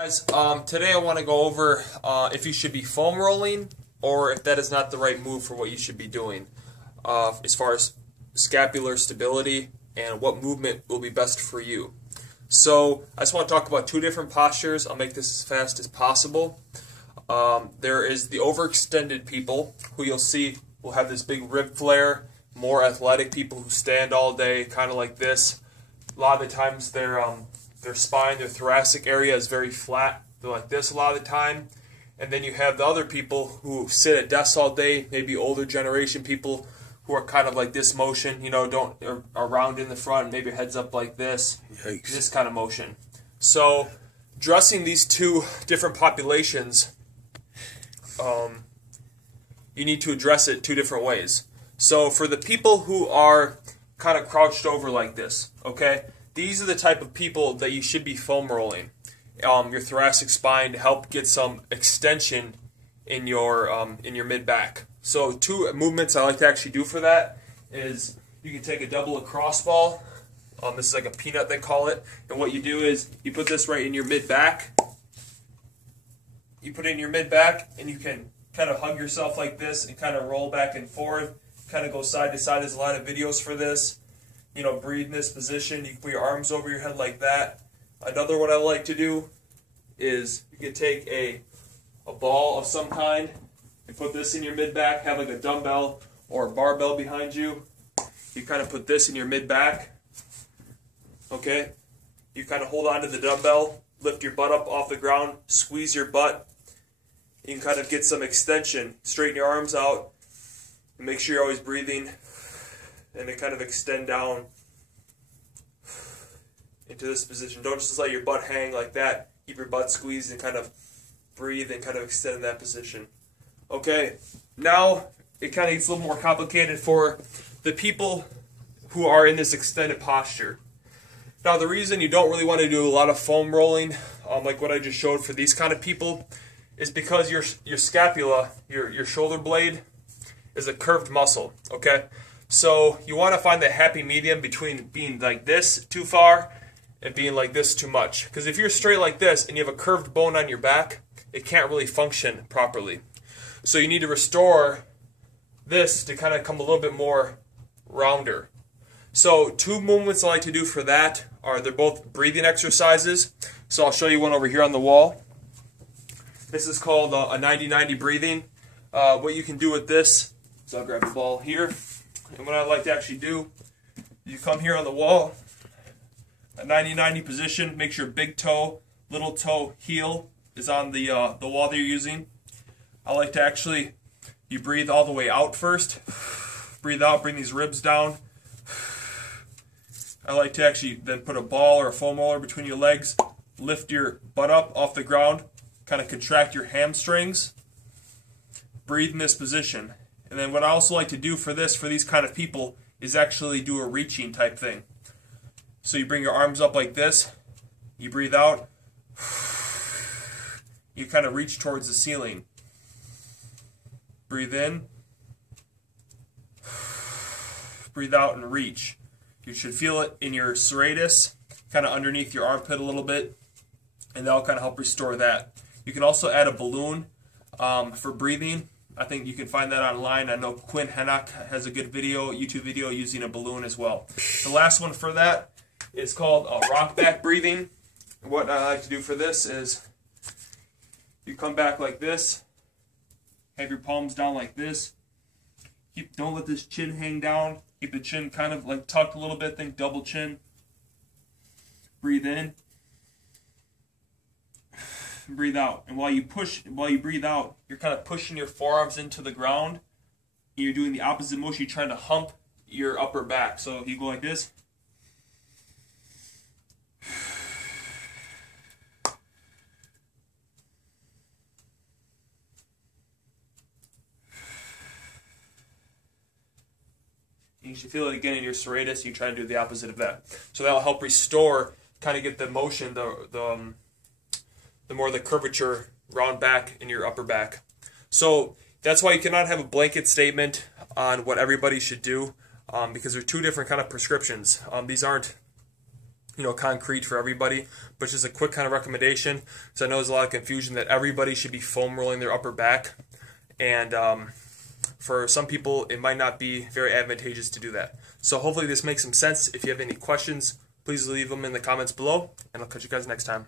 Guys, today I want to go over if you should be foam rolling or if that is not the right move for what you should be doing as far as scapular stability and what movement will be best for you. So I just want to talk about two different postures. I'll make this as fast as possible. There is the overextended people who you'll see will have this big rib flare, more athletic people who stand all day kind of like this. A lot of the times their spine, their thoracic area is very flat. They're like this a lot of the time. And then you have the other people who sit at desks all day, maybe older generation people who are kind of like this motion, you know, are round in the front, maybe heads up like this. Yikes. This kind of motion. So addressing these two different populations, you need to address it two different ways. So for the people who are kind of crouched over like this, okay, these are the type of people that you should be foam rolling your thoracic spine to help get some extension in your mid back. So two movements I like to actually do for that is you can take a double lacrosse ball. This is like a peanut they call it, and what you do is you put this right in your mid back. You put it in your mid back, and you can kind of hug yourself like this and kind of roll back and forth, kind of go side to side. There's a lot of videos for this. You know, breathe in this position. You can put your arms over your head like that. Another one I like to do is you can take a ball of some kind and put this in your mid back. Have like a dumbbell or a barbell behind you. You kind of put this in your mid back. Okay? You kind of hold on to the dumbbell, lift your butt up off the ground, squeeze your butt. You can kind of get some extension. Straighten your arms out and make sure you're always breathing. And then kind of extend down into this position. Don't just let your butt hang like that. Keep your butt squeezed and kind of breathe and kind of extend in that position. Okay, now it kind of gets a little more complicated for the people who are in this extended posture. Now the reason you don't really want to do a lot of foam rolling, like what I just showed for these kind of people, is because your scapula, your shoulder blade, is a curved muscle, okay? So you want to find the happy medium between being like this too far and being like this too much. Because if you're straight like this and you have a curved bone on your back, it can't really function properly. So you need to restore this to kind of come a little bit more rounder. So two movements I like to do for that are, they're both breathing exercises. So I'll show you one over here on the wall. This is called a 90-90 breathing. What you can do with this, so I'll grab the ball here. And what I like to actually do, you come here on the wall, a 90-90 position, make sure big toe, little toe, heel is on the wall that you're using. I like to actually, you breathe all the way out first. Breathe out, bring these ribs down. I like to actually then put a ball or a foam roller between your legs, lift your butt up off the ground, kind of contract your hamstrings. Breathe in this position. And then what I also like to do for these kind of people, is actually do a reaching type thing. So you bring your arms up like this, you breathe out, you kind of reach towards the ceiling. Breathe in, breathe out and reach. You should feel it in your serratus, kind of underneath your armpit a little bit, and that'll kind of help restore that. You can also add a balloon for breathing. I think you can find that online. I know Quinn Hennock has a good YouTube video using a balloon as well. The last one for that is called rock back breathing. What I like to do for this is you come back like this, have your palms down like this. Don't let this chin hang down. Keep the chin kind of like tucked a little bit. Think double chin. Breathe in. Breathe out, and while you breathe out, you're kind of pushing your forearms into the ground. And you're doing the opposite motion. You're trying to hump your upper back. So you go like this. You should feel it again in your serratus. You try to do the opposite of that. So that'll help restore, kind of get the motion, the more the curvature round back in your upper back. So that's why you cannot have a blanket statement on what everybody should do, because they're two different kind of prescriptions. These aren't concrete for everybody, but just a quick kind of recommendation. So I know there's a lot of confusion that everybody should be foam rolling their upper back, and for some people it might not be very advantageous to do that. So hopefully this makes some sense. If you have any questions, please leave them in the comments below, and I'll catch you guys next time.